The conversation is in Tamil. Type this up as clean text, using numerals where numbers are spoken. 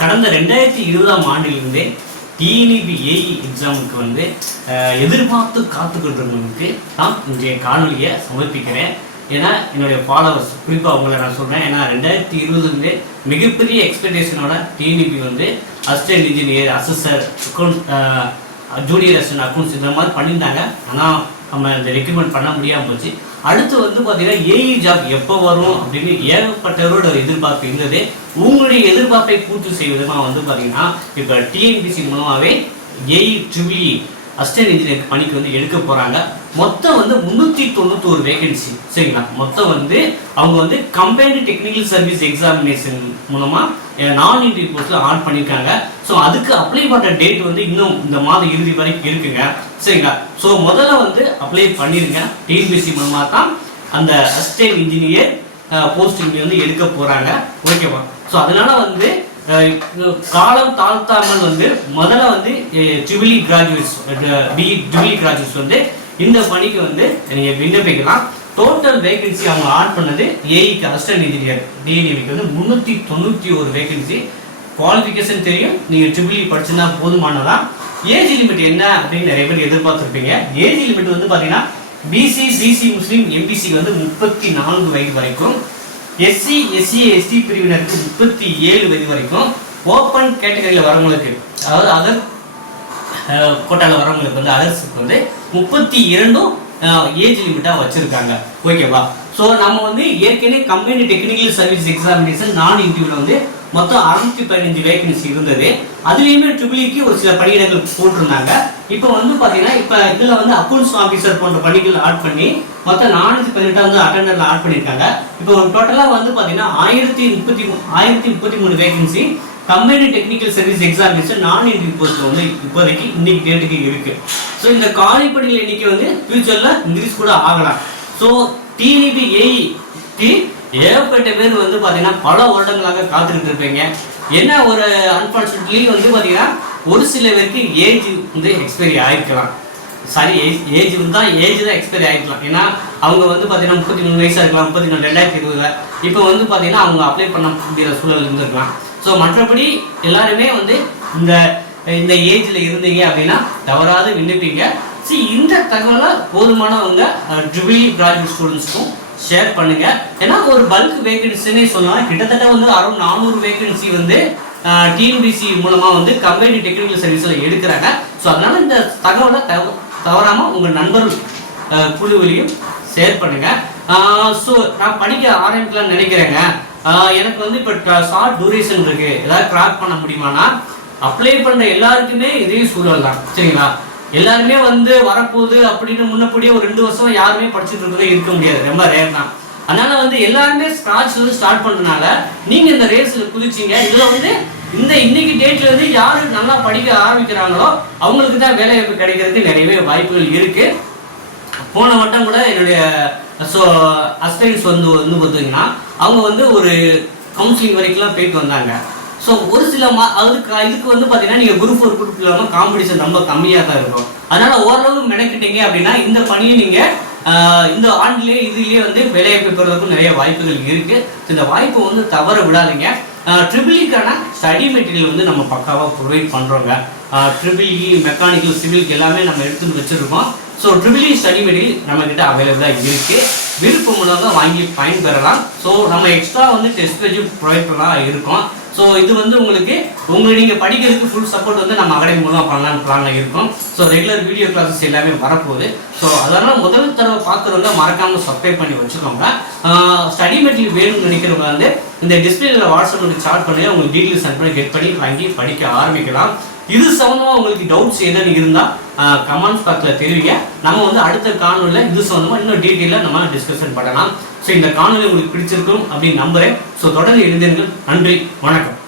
கடந்த 2020ஆம் ஆண்டிலிருந்தே டிஎன்இபி ஏஇ எக்ஸாமுக்கு வந்து எதிர்பார்த்து காத்துக்கிட்டு நான் இன்றைய காணொலியை சமர்ப்பிக்கிறேன். ஏன்னா என்னுடைய ஃபாலோவர்ஸ் குறிப்பாக அவங்கள நான் சொல்கிறேன். ஏன்னா 2020 மிகப்பெரிய எக்ஸ்பெக்டேஷனோட டிஎன்இபி வந்து assistant engineer, அசஸர், account, junior assistant accounts இந்த மாதிரி பண்ணியிருந்தாங்க. ஆனால் நம்ம இந்த ரெக்ரூட்மெண்ட் பண்ண முடியாமல் போச்சு. அடுத்து வந்து பார்த்தீங்கன்னா ஏஇ ஜாப் எப்போ வரும் அப்படின்னு ஏகப்பட்டவரோட எதிர்பார்ப்பு இருந்தது. உங்களுடைய எதிர்பார்ப்பை பூர்த்தி செய்வதுமாக வந்து பார்த்தீங்கன்னா இப்போ டிஎன்பிசி மூலமாகவே ஏஇ ட்ரிபிள்இ அசிஸ்டன்ட் இன்ஜினியர் பணிக்கு வந்து எடுக்க போகிறாங்க. மொத்தம் வந்து 391 வேகன்சி. சரிங்களா? மொத்தம் வந்து அவங்க வந்து கம்பைன்டு டெக்னிக்கல் சர்வீஸ் எக்ஸாமினேஷன் மூலமாக நான் இன்டர்வியூ போஸ்ட்டில் ஆன் பண்ணியிருக்காங்க. ஸோ அதுக்கு அப்ளை பண்ணுற டேட் வந்து இன்னும் இந்த மாதம் இறுதி வரைக்கும் இருக்குங்க. சரிங்களா? ஸோ முதல்ல வந்து அப்ளை பண்ணிடுங்க. டிஎன்பிசி மூலமாக தான் அந்த அசிஸ்டன்ட் இன்ஜினியர் போஸ்டிங் வந்து எடுக்க போகிறாங்க. ஓகேவா? ஸோ அதனால வந்து காலம் தாழ்த்தாமல் வந்து முதல்ல வந்து ட்ரிபிள்இ கிராஜுவேட்ஸ், ட்ரிபிள்இ கிராஜுவேட்ஸ் வந்து இந்த பணிக்கு வந்து நீங்கள் விண்ணப்பிக்கலாம். டோட்டல் வேகன்சி அவங்க ஆட் பண்ணது ஏஇக்கு அசிஸ்டன்ட் இன்ஜினியர் டிஎன்இபிக்கு வந்து 391 வேகன்சி. குவாலிஃபிகேஷன் தெரியும், நீங்கள் ட்ரிபிள்இ படிச்சுன்னா போதுமானதான். ஏஜ் லிமிட் என்ன அப்படின்னு நிறைய பேர் எதிர்பார்த்துருப்பீங்க. ஏஜ் லிமிட் வந்து பார்த்தீங்கன்னா பிசி முஸ்லீம் எம்பிசிக்கு வந்து 34 வயது வரைக்கும், எஸ்சி எஸ்டி பிரிவினருக்கு 37 வயது வரைக்கும், ஓப்பன் கேட்டகரியில் வரவங்களுக்கு அதாவது அதர் கோட்டாவில் வரவங்களுக்கு வந்து அதர்ஸுக்கு வந்து 32 ஏஜ் லிமிட்டாக வச்சுருக்காங்க. ஓகேவா? ஸோ நம்ம வந்து ஏற்கனவே கம்பைன்டு டெக்னிக்கல் சர்வீஸ் எக்ஸாமினேஷன் நான் இன்டர்வியூவில் வந்து மொத்தம் 615 வேகன்சி இருந்தது. அதுலேயுமே ட்ரிபிள்இக்கு ஒரு சில பணியிடங்கள் போட்டிருந்தாங்க. இப்போ வந்து பார்த்தீங்கன்னா இப்போ இதில் வந்து அக்கௌண்ட்ஸ் ஆஃபீஸர் போன்ற பணிகள் ஆட் பண்ணி மொத்தம் 418 வந்து அட்டெண்டரில் ஆட் பண்ணியிருக்காங்க. இப்போ டோட்டலாக வந்து பார்த்தீங்கன்னா 1033 vacancy combined technical service examination நான் இன்டர்வியூ போஸ்ட் வந்து இப்போதைக்கு இன்னைக்கு டேட்டுக்கு இருக்கு. ஸோ இந்த காலிப்பணிகள் எண்ணிக்கை வந்து ஃபியூச்சரில் இன்க்ரீஸ் கூட ஆகலாம். ஸோ டிஎன்இபி ஏஇக்கு ஏகப்பட்ட பேர் வந்து பார்த்தீங்கன்னா பல வருடங்களாக காத்துக்கிட்டு இருப்பீங்க. என்ன ஒரு அன்பார்ச்சுனேட்லி வந்து பார்த்தீங்கன்னா ஒரு சில பேருக்கு ஏஜ் வந்து எக்ஸ்பைரி ஆகிருக்கலாம். சாரி, ஏஜ் தான் எக்ஸ்பைரி ஆகிருக்கலாம். ஏன்னா அவங்க வந்து பார்த்தீங்கன்னா 33 வயசாக இருக்கலாம், 34 2020. இப்போ வந்து பார்த்தீங்கன்னா அவங்க அப்ளை பண்ண முடிகிற சூழல் இருந்திருக்கலாம். ஸோ மற்றபடி எல்லாருமே வந்து இந்த ஏஜில் இருந்தீங்க அப்படின்னா தவறாது விண்ணப்பிங்க. இந்த தகவலை போதுமானவங்க ட்ரிபிள்இ கிராஜுவேட் ஸ்டூடெண்ட்ஸ்க்கும் ஷேர் பண்ணுங்க. ஏன்னா ஒரு பல்க் வேகன்சினே சொல்லலாம். கிட்டத்தட்ட வந்து அரௌண்ட் 400 வேகன்சி வந்து டிஎன்பிசி மூலமாக வந்து கம்பைன்டு டெக்னிக்கல் சர்வீஸில் எடுக்கிறாங்க. ஸோ அதனால இந்த தகவலை தவறாமல் உங்கள் நண்பர்கள் குழுவிலையும் ஷேர் பண்ணுங்க. ஸோ நான் படிக்க ஆரம்பிக்கலாம்னு நினைக்கிறேங்க. எனக்கு வந்து இப்போ ஷார்ட் டூரேஷன் இருக்கு, ஏதாவது கிராக் பண்ண முடியுமானா அப்ளை பண்ணுற எல்லாருக்குமே இதே சூழல் தான். சரிங்களா? எல்லாருமே வந்து வரப்போகுது அப்படின்னு முன்னப்படியே ஒரு 2 வருஷம் யாருமே படிச்சுட்டு இருக்கிறதே இருக்க முடியாது, ரொம்ப ரேர் தான். அதனால வந்து எல்லாருமே ஸ்டார்ட் பண்றதுனால நீங்க இந்த ரேஸ்ல குதிச்சிங்க. இதுல வந்து இன்னைக்கு டேட்ல வந்து யாரு நல்லா படிக்க ஆரம்பிக்கிறாங்களோ அவங்களுக்கு தான் வேலை வாய்ப்பு கிடைக்கிறதுக்கு நிறையவே வாய்ப்புகள் இருக்கு. போன வட்டம் கூட என்னுடைய அஸ்பைரன்ஸ் வந்து பார்த்தீங்கன்னா அவங்க வந்து ஒரு கவுன்சிலிங் வரைக்கும்லாம் போயிட்டு வந்தாங்க. ஸோ ஒரு சில இதுக்கு வந்து பார்த்தீங்கன்னா நீங்கள் குரூப் 4 குரூப் இல்லாமல் காம்படிஷன் ரொம்ப கம்மியாக தான் இருக்கும். அதனால ஓரளவு மெனக்கிட்டீங்க அப்படின்னா இந்த பணியை நீங்கள் இந்த ஆண்டிலேயே இதுலேயே வந்து வேலைவாய்ப்பு பெறுவதற்கும் நிறைய வாய்ப்புகள் இருக்கு. இந்த வாய்ப்பை வந்து தவற விடாதீங்க. ட்ரிபிள்இக்கான ஸ்டடி மெட்டீரியல் வந்து நம்ம பக்காவாக ப்ரொவைட் பண்ணுறோங்க. ட்ரிபிள்இ, மெக்கானிக்கல், சிவில் எல்லாமே நம்ம எடுத்துட்டு வச்சிருக்கோம். ஸோ ட்ரிபிள்இ ஸ்டடி மெட்டீரியல் நம்மக்கிட்ட அவைலபிளாக இருக்கு. விருப்பம் உள்ளவங்க வாங்கி பயன்பெறலாம். ஸோ நம்ம எக்ஸ்ட்ரா வந்து டெஸ்ட் பேஜும் ப்ரொவைட் பண்ணலாம் இருக்கோம். ஸோ இது வந்து உங்களுக்கு நீங்கள் படிக்கிறதுக்கு ஃபுல் சப்போர்ட் வந்து நம்ம அகாடமி மூலமாக பண்ணலான்னு பிளானில் இருக்கும். ஸோ ரெகுலர் வீடியோ கிளாஸஸ் எல்லாமே வரப்போகுது. ஸோ அதெல்லாம் முதல் தடவை பார்க்குறவங்க மறக்காமல் சப்ஸ்கிரைப் பண்ணி வச்சுக்கோங்க. ஸ்டடி மெட்டீரியல் வேணும்னு நினைக்கிறவங்க வந்து இந்த டிஸ்பிளேல வாட்ஸ்அப்பில் சார்ட் பண்ணி உங்களுக்கு டீட்டெயில்ஸ் சென்ட் பண்ணி கெட் பண்ணி வாங்கி படிக்க ஆரம்பிக்கலாம். இது சம்மந்தமாக உங்களுக்கு டவுட்ஸ் எதுன்னு இருந்தால் கமெண்ட்ஸ் பாக்ஸில் தெரிவிங்க. நம்ம வந்து அடுத்த காணொலியில் இது சம்மந்தமாக இன்னும் டீட்டெயிலாக நம்ம டிஸ்கஷன் பண்ணலாம். ஸோ இந்த காணொலி உங்களுக்கு பிடிச்சிருக்கும் அப்படின்னு நம்புகிறேன். ஸோ தொடர்ந்து எழுதுங்கள். நன்றி, வணக்கம்.